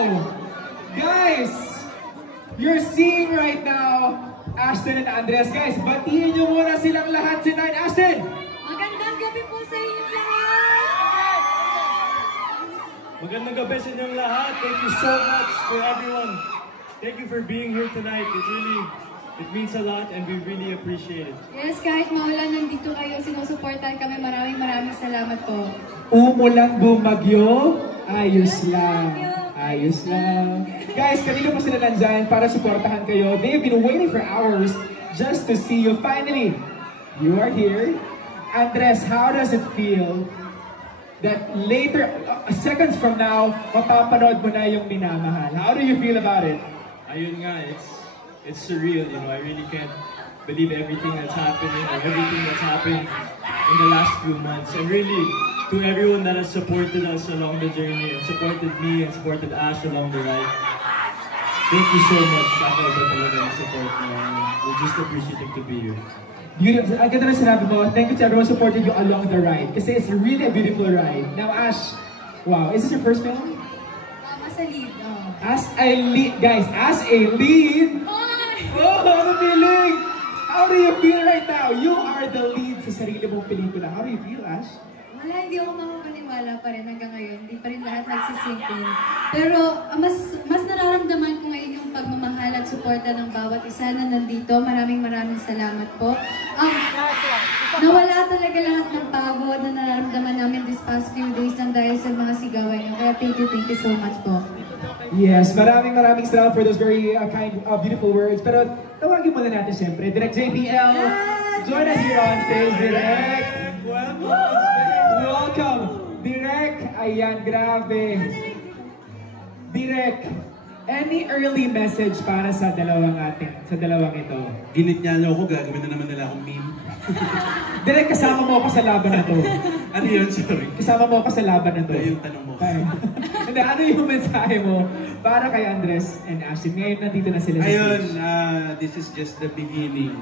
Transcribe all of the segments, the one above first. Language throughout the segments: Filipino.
Wow! Guys, you're seeing right now Ashton and Andres. Guys, batiin nyo muna silang lahat tonight. Ashton! Magandang gabi po sa inyong lahat! Magandang gabi sa inyong lahat. Thank you so much for everyone. Thank you for being here tonight. It means a lot and we really appreciate it. Yes, kahit maulan, nandito kayo, sinusuportahan kami. Maraming salamat po. Umulan bumagyo, ayos lang. Ayos lang. Guys, kanina po sila nandyan para supportahan kayo. They've been waiting for hours just to see you. Finally, you are here. Andres, how does it feel that later, seconds from now, mapapanood mo na yung Minamahal? How do you feel about it? Ayun nga, it's surreal, you know. I really can't believe everything that's happening or everything that's happened in the last few months. And really, to everyone that has supported us along the journey and supported me and supported Ash along the ride, thank you so much. Kakaiba talaga yung support mo. We're just appreciative to be here. Beautiful. Ang ganda na sinabi mo, thank you to everyone supporting you along the ride. Kasi it's really a beautiful ride. Now Ash, wow, is this your first film? As a lead. As a lead, guys, as a lead! Oh, ano feeling? How do you feel right now? You are the lead sa sarili mong pelikula. How do you feel, Ash? Wala, hindi ako makapaniwala pa rin hanggang ngayon. Hindi pa rin lahat nagsisink in. Pero mas nararamdaman ko ngayon yung pagmamahal at suporta ng bawat isa na nandito. Maraming salamat po. Nawala talaga lahat ng pagod na nararamdaman namin this past few days nang dahil sa mga sigawan niyo. Kaya thank you so much po. Yes, maraming salamat for those very kind, beautiful words. Pero tawagin muna natin siyempre, Direk JPL. Yes! Join us here on stage, Direk. Welcome, Direk. Ayan, grabe. Direk, any early message para sa dalawang ito? Ginit niya niyo ako, gagawin na naman nila akong meme. Direk, kasama mo ako sa laban na to. Ano yun? Sorry. Kasama mo ako sa laban na to. Ano yung tanong mo? Hindi, ano yung mensahe mo para kay Andres and Ashton? Ngayon nandito na sila sa Ayun, stage. this is just the beginning.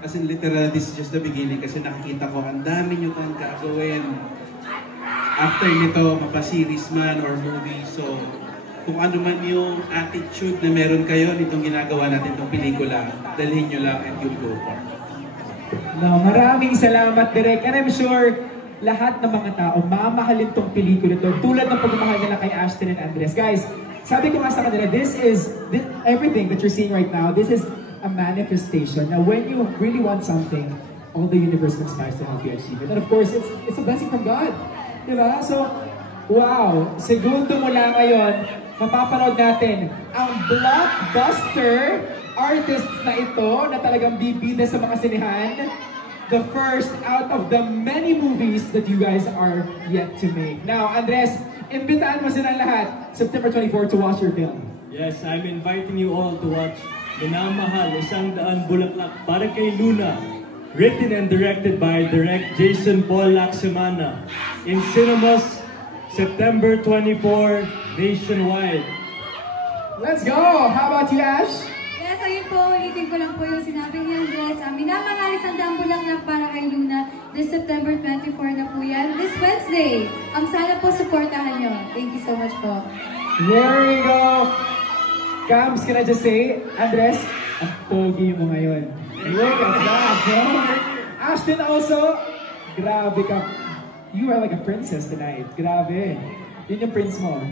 As in literal, this is just the beginning kasi nakikita ko, ang dami nyo pang gagawin. After nito, mapa-series man or movie. So, kung ano man yung attitude na meron kayo nitong ginagawa natin itong pelikula, dalhin nyo lang and you'll go for. No, maraming salamat, Direk. And I'm sure lahat ng mga tao mamahalin tong pelikula to tulad ng pagmamahal nila kay Ashton and Andres. Guys, sabi ko nga sa kanila, everything that you're seeing right now, this is a manifestation. Now, when you really want something, all the universe conspires to help you achieve it. And of course, it's a blessing from God. Diba? So, wow, segundo mula ngayon, mapapanood natin ang blockbuster artists na ito na talagang bibida sa mga sinehan. The first out of the many movies that you guys are yet to make. Now, Andres, imbitaan mo silang lahat September 24 to watch your film. Yes, I'm inviting you all to watch Minamahal, 100 Bulaklak para kay Luna. Written and directed by Direct Jason Paul Lacsemana. In cinemas, September 24, nationwide. Let's go! How about you, Ash? Yes, ayun po, ulitin ko lang po yung sinabi ni Andres. Minamahal, 100 Bulaklak para kay Luna. This September 24 na po yan. This Wednesday. Sana po supportahan nyo. Thank you so much po. There we go! Cams, can I just say, Andres, ang pogi mo ngayon. Look at that, bro! Ashton also, grabe ka. You are like a princess tonight. Grabe. Yun yung prince mo.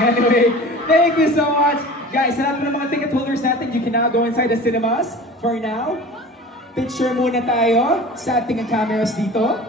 Anyway, thank you so much. Guys, sa lahat ng mga ticket holders natin, you can now go inside the cinemas. For now, picture muna tayo sa ating cameras dito.